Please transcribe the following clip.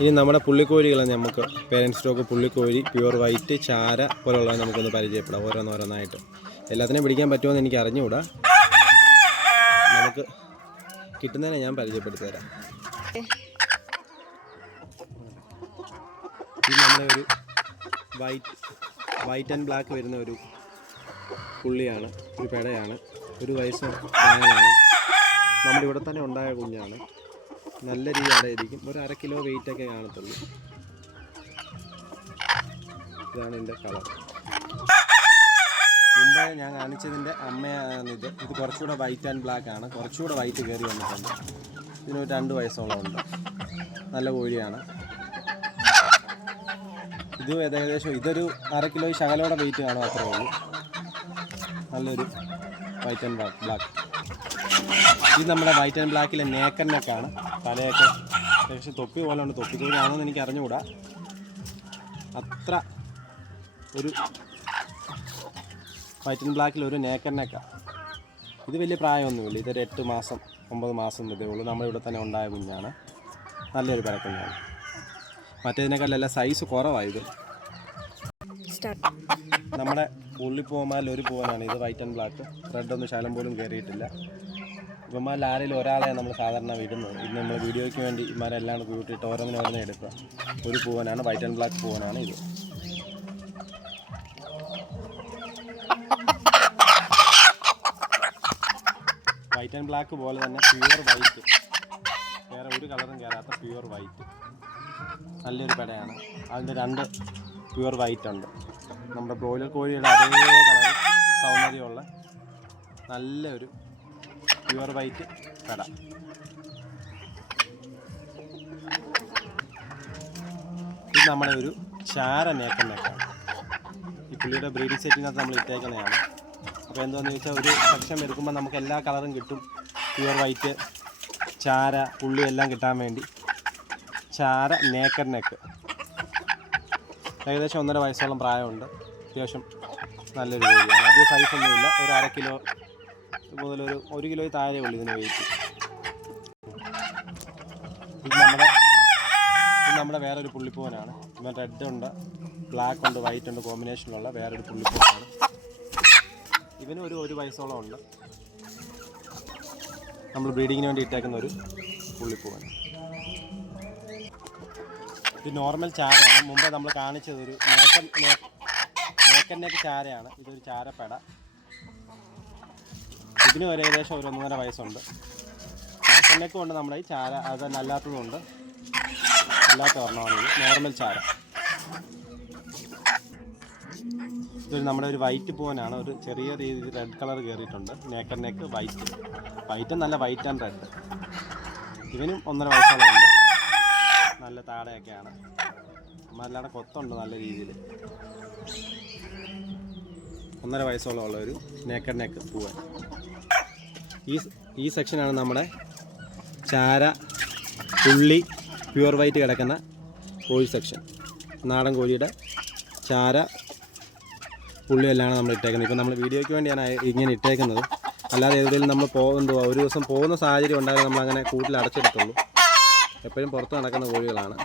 ഇനി നമ്മുടെ പുള്ളിക്കോഴികളെ നമുക്ക് പേരന്റ് സ്റ്റോക്ക് പുള്ളിക്കോഴി പ്യുവർ വൈറ്റ് ചാര പോലുള്ളത് നമുക്കൊന്ന് പരിചയപ്പെടാം ഓരോന്നോരോന്നായിട്ട്. എല്ലാത്തിനെയും പിടിക്കാൻ പറ്റുമോ എന്ന് എനിക്ക് അറിഞ്ഞുകൂടാ. നമുക്ക് കിട്ടുന്നതിനെ ഞാൻ പരിചയപ്പെടുത്തി തരാം നമ്മുടെ ഒരു വൈറ്റ് വൈറ്റ് ആൻഡ് ബ്ലാക്ക് വരുന്ന ഒരു പുള്ളിയാണ് ഒരു പെടയാണ് ഒരു വയസ്സ് നമ്മുടെ ഇവിടെ തന്നെ ഉണ്ടായ കുഞ്ഞാണ്. നല്ല രീതി അടയിരിക്കും ഒരു അര കിലോ വെയിറ്റ് ഒക്കെ കാണത്തുള്ളൂ. ഇതാണ് ഇതിന്റെ കളർ. മുമ്പേ ഞാൻ കാണിച്ചതിന്റെ അമ്മയാണ് ഇത് ഇത് കുറച്ചുകൂടെ വൈറ്റ് ആൻഡ് ബ്ലാക്ക് ആണ്. കുറച്ചുകൂടെ വൈറ്റ് കയറി വന്നിട്ടുണ്ട്. ഇതിനൊരു രണ്ട് വയസ്സോളം ഉണ്ട്. നല്ല കോഴിയാണ്. ഇത് ഏകദേശം ഇതൊരു അര കിലോ ശകലോടെ വെയിറ്റ് കാണും അത്രേ ഉള്ളൂ. നല്ലൊരു വൈറ്റ് ആൻഡ് ബ്ലാക്ക് ബ്ലാക്ക് ഇത് നമ്മുടെ വൈറ്റ് ആൻഡ് ബ്ലാക്കിലെ നേക്കന്നൊക്കെയാണ് തലയൊക്കെ ഏകദേശം തൊപ്പി പോലെ ഉണ്ട്. തൊപ്പി തൊഴിലാണെന്ന് എനിക്ക് അറിഞ്ഞുകൂടാ. അത്ര ഒരു വൈറ്റ് ആൻഡ് ബ്ലാക്കിൽ ഒരു നേക്കന്നൊക്കെ ഇത് വലിയ പ്രായമൊന്നുമില്ല. ഇതൊരു എട്ട് മാസം ഒമ്പത് മാസം ഇതേ ഉള്ളൂ. നമ്മളിവിടെ തന്നെ ഉണ്ടായ കുഞ്ഞാണ്. നല്ലൊരു പരക്കുഞ്ഞാണ് മറ്റേതിനേക്കാളെല്ലാം സൈസ് കുറവായത് നമ്മുടെ ഉള്ളിപ്പോമാലൊരു ഒരു ഇത് വൈറ്റ് ആൻഡ് ബ്ലാക്ക് റെഡ് ഒന്നും ശകലം പോലും കയറിയിട്ടില്ല ഇവന്മാരിൽ ആരെങ്കിലും ഒരാളെ നമ്മൾ സാധാരണ വിടുന്നത്. ഇത് നമ്മൾ വീഡിയോയ്ക്ക് വേണ്ടി ഇമാരെല്ലാം കൂട്ടിയിട്ട് ഓരോന്നിനും ഓരോന്നും എടുക്കുക. ഒരു പൂവനാണ് വൈറ്റ് ആൻഡ് ബ്ലാക്ക് പൂവനാണ് ഇത്. വൈറ്റ് ആൻഡ് ബ്ലാക്ക് പോലെ തന്നെ പ്യുവർ വൈറ്റ് വേറെ ഒരു കളറും കയറാത്ത പ്യുവർ വൈറ്റ് നല്ലൊരു പെടയാണ്. അതിന്റെ രണ്ട് പ്യുവർ വൈറ്റ് ഉണ്ട്. നമ്മുടെ ബ്രോയിലർ കോഴിയുടെ അതേ കളർ സൗന്ദര്യമുള്ള നല്ലൊരു പ്യുവർ വൈറ്റ് തല ഇത് നമ്മുടെ ഒരു ചാര നേക്കൻ നെക്കാണ് ഈ പുള്ളിയുടെ ബ്രീഡിംഗ് സെറ്റിനകത്ത് നമ്മൾ ഇട്ടേക്കുന്നതാണ്. അപ്പോൾ എന്താണെന്ന് ചോദിച്ചാൽ ഒരു സെക്ഷൻ എടുക്കുമ്പോൾ നമുക്ക് എല്ലാ കളറും കിട്ടും. പ്യുവർ വൈറ്റ് ചാര പുള്ളി എല്ലാം കിട്ടാൻ വേണ്ടി. ചാര നേക്കർ നെക്ക്. ഏകദേശം ഒന്നര വയസ്സോളം പ്രായമുണ്ട്. അത്യാവശ്യം നല്ലൊരു കോഴിയാണ് അധികം സൈസൊന്നുമില്ല ഒരു അര കിലോ മുതൽ ഒരു ഒരു കിലോ താഴെ ഉള്ളു ഇതിന് വെയിറ്റ് നമ്മുടെ ഇത് നമ്മുടെ വേറൊരു പുള്ളിപ്പൂവനാണ്. റെഡ് ഉണ്ട് ബ്ലാക്ക് ഉണ്ട് വൈറ്റ് ഉണ്ട് കോമ്പിനേഷനിലുള്ള വേറൊരു പുള്ളിപ്പൂവനാണ്. ഇവന് ഒരു ഒരു വയസ്സോളം ഉണ്ട്. നമ്മൾ ബ്രീഡിങ്ങിന് വേണ്ടി ഇട്ടേക്കുന്ന ഒരു പുള്ളിപ്പൂവൻ ഇത് നോർമൽ ചാരയാണ്. മുമ്പേ നമ്മൾ കാണിച്ചത് ഒരു നേക്കൻ നേക്കന്നേക്ക് ചാരയാണ്. ഇതൊരു ചാരപ്പെട. ഇതിന് ഒരു ഏകദേശം ഒരു ഒന്നര വയസ്സുണ്ട്. നേക്കന്നേക്കും കൊണ്ട് നമ്മുടെ ഈ ചാര അത് നല്ലാത്തതുണ്ട്. അല്ലാത്ത ഒരെണ്ണമാണ് നോർമൽ ചാര. ഇതൊരു നമ്മുടെ ഒരു വൈറ്റ് പൂവനാണ്. ഒരു ചെറിയ രീതിയിൽ റെഡ് കളർ കയറിയിട്ടുണ്ട് നേക്കർ നെക്ക് വൈറ്റ് വൈറ്റ് നല്ല വൈറ്റ് ആൻഡ് റെഡ് ഇവനും ഒന്നര വയസ്സോളം നല്ല താടയൊക്കെയാണ് നല്ലവിടെ കൊത്തുണ്ട് നല്ല രീതിയിൽ. ഒന്നര വയസ്സോളം ഉള്ള ഒരു നേക്കർ നെക്ക് പൂവൻ. ഈ ഈ സെക്ഷനാണ് നമ്മുടെ ചാര പുള്ളി പ്യുവർ വൈറ്റ് കിടക്കുന്ന കോഴി സെക്ഷൻ. നാടൻ കോഴിയുടെ ചാര പുള്ളിയെല്ലാം നമ്മൾ ഇട്ടേക്കുന്നത്. ഇപ്പം നമ്മൾ വീഡിയോയ്ക്ക് വേണ്ടിയാണ് ഇങ്ങനെ ഇട്ടേക്കുന്നത്. അല്ലാതെ എവിടെയെങ്കിലും നമ്മൾ പോകുന്നതോ ഒരു ദിവസം പോകുന്ന സാഹചര്യം ഉണ്ടായാലും നമ്മൾ അങ്ങനെ കൂട്ടിൽ അടച്ചെടുത്തുള്ളൂ എപ്പോഴും പുറത്ത് നടക്കുന്ന കോഴികളാണ്.